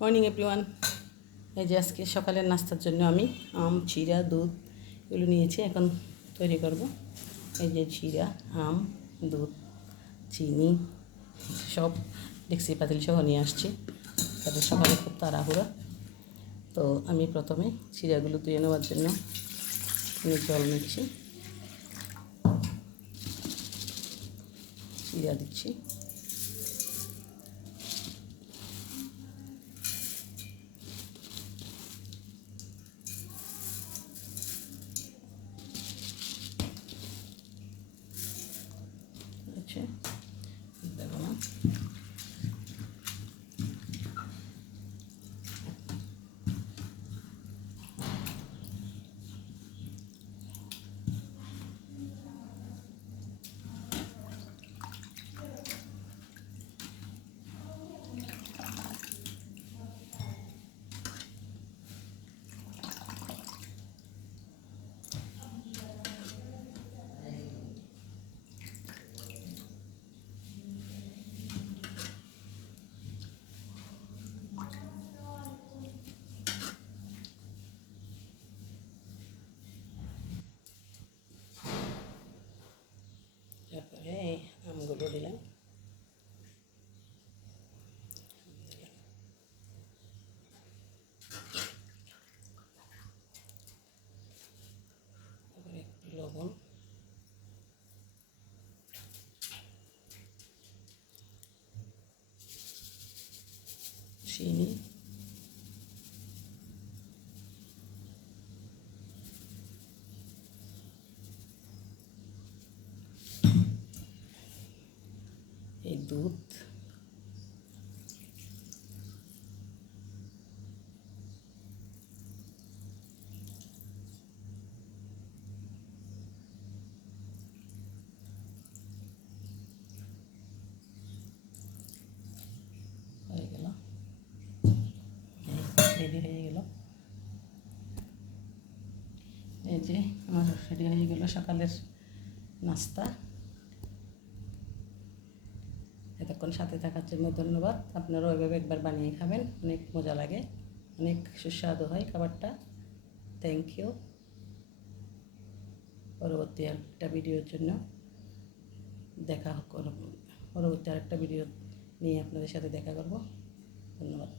Morning everyone. এই যে আজকে সকালের নাস্তার জন্য আমি আম, চিড়া, দুধ এগুলো নিয়েছি। এখন তৈরি করব। এই যে চিড়া, আম, দুধ, চিনি সব ডেক্সি পাতিল সহ নিয়ে আসছি। তাদের সকালে খুব তাড়াহুড়া। তো আমি প্রথমে চিড়াগুলো ধুয়ে নেওয়ার জন্য জল নিচ্ছি, চিড়া দিচ্ছি। আচ্ছা, দেবো না। তারপরে এই আমগুলো দিলাম। তারপরে একটু লবণ, চিনি, এই দুধ, হয়ে গেল, রেডি হয়ে গেল। এই যে আমার রেডি হয়ে গেল সকালের নাস্তা। এতক্ষণ সাথে থাকার জন্য ধন্যবাদ। আপনারাও এভাবে একবার বানিয়ে খাবেন, অনেক মজা লাগে, অনেক সুস্বাদু হয় খাবারটা। Thank you. পরবর্তী একটা ভিডিওর জন্য পরবর্তী আরেকটা ভিডিও নিয়ে আপনাদের সাথে দেখা করব। ধন্যবাদ।